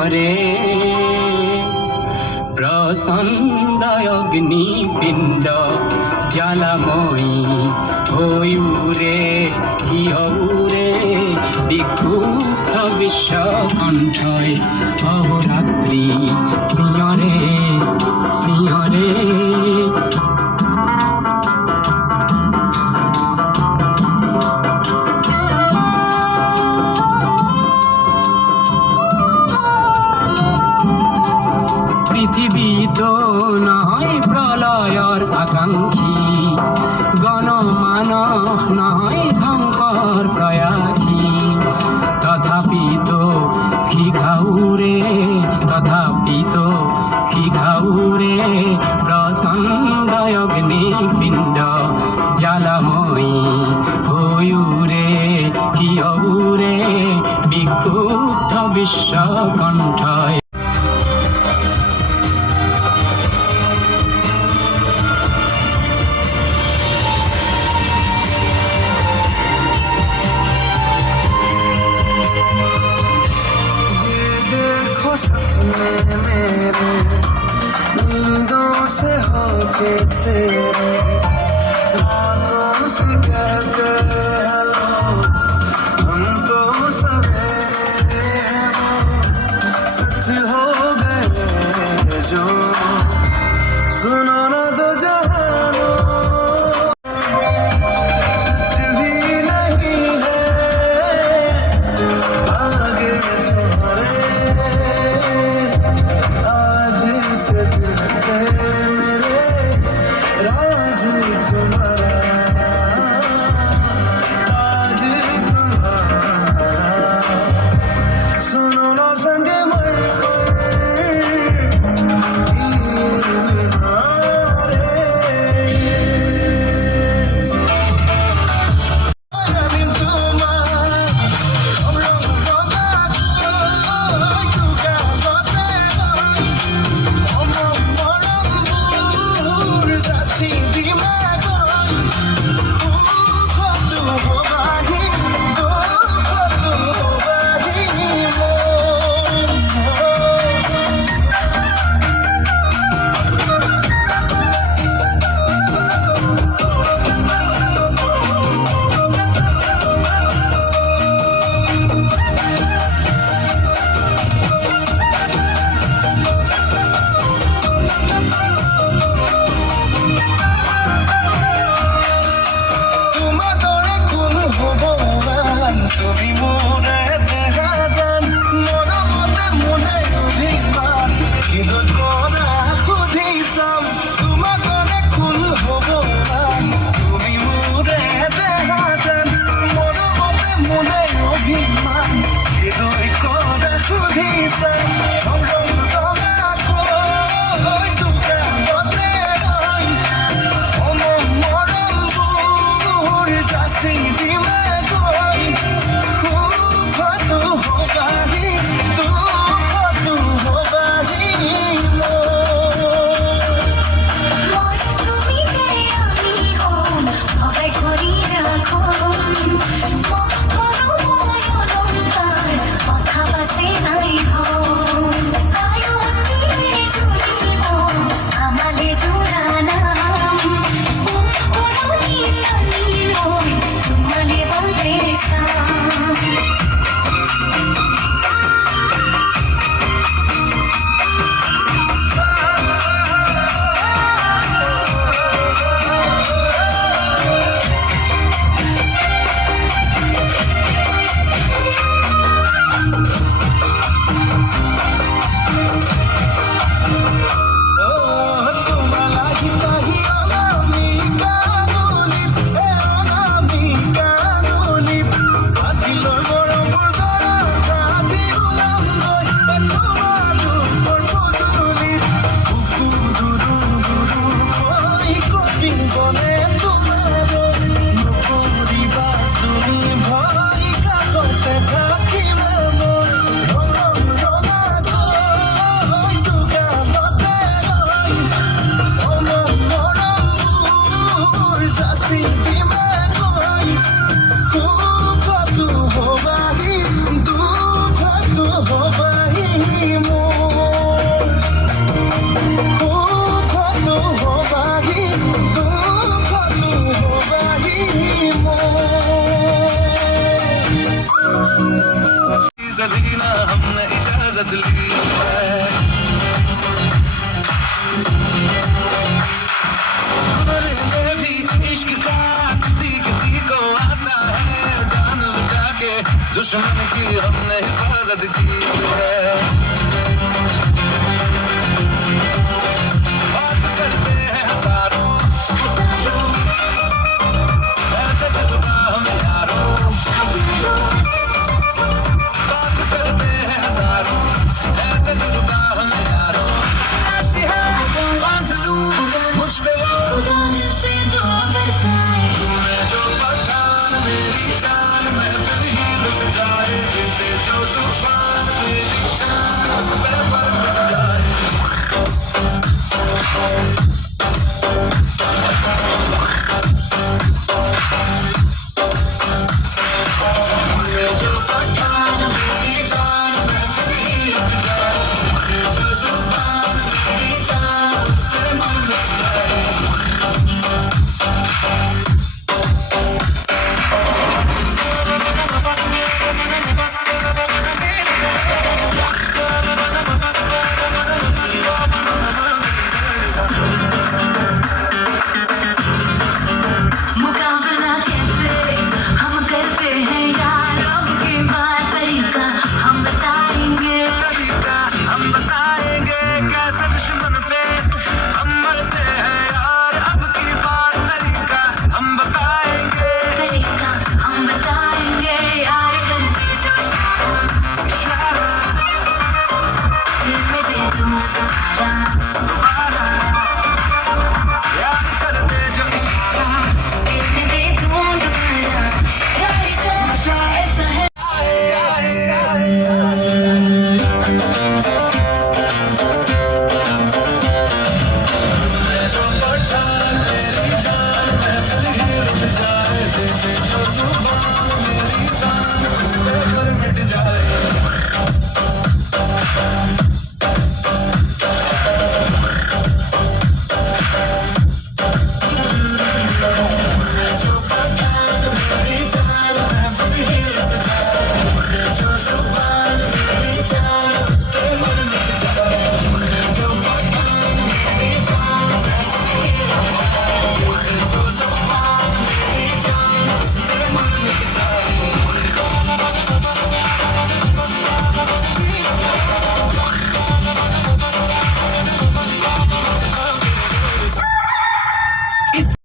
সিংহরে প্রসন্দ অগ্নিপিণ্ড জ্বালাময়ী হইউরে কি হউরে বিক্ষুব্ধ বিশ্বকণ্ঠয় অহরাত্রি সিংহরে সিংহরে পৃথিবী তো নয় প্রলয়র আকাঙ্ক্ষী গণমানস নয় ধ্বংসর প্রয়াসী তথাপি তো শিখাউরে প্রসন্দ অগ্নিপিণ্ড জ্বালাময়ী হইউরে কি হউরে বিক্ষুব্ধ বিশ্বকণ্ঠয় सपने मेरे नींदों से होके तेरे रातों से कहते हेलो हम तो सवेरे हैं वो सच हो गए जो सुनो ना तो जहानो कुछ भी नहीं है आगे तुम्हारे आज से दिल पे मेरे राज तुम्हारा ताज तुम्हारा सुनो ना संग मर তুমি মোরে দেখা যান মনে মনে মনে অভিমান কিন্তু কোনা খুঁজি চাম তোমার দৰে খুন হব তুমি মোরে দেখা যান মনে মনে মনে অভিমান কিন্তু কোনা খুঁজি চাম दुश्मन की हमने हिफाजत की है बात करते हैं हजारों है तजुर्बा हम यारों बात करते हैं हजारों है तजुर्बा हम यारों ऐसी है बांध लूं मुझ पे वो तूने जो पठान मेरी जान मैं फिर ही लुट जाए गिरते जो तूफान मेरी जान उस पे पर मिट जाए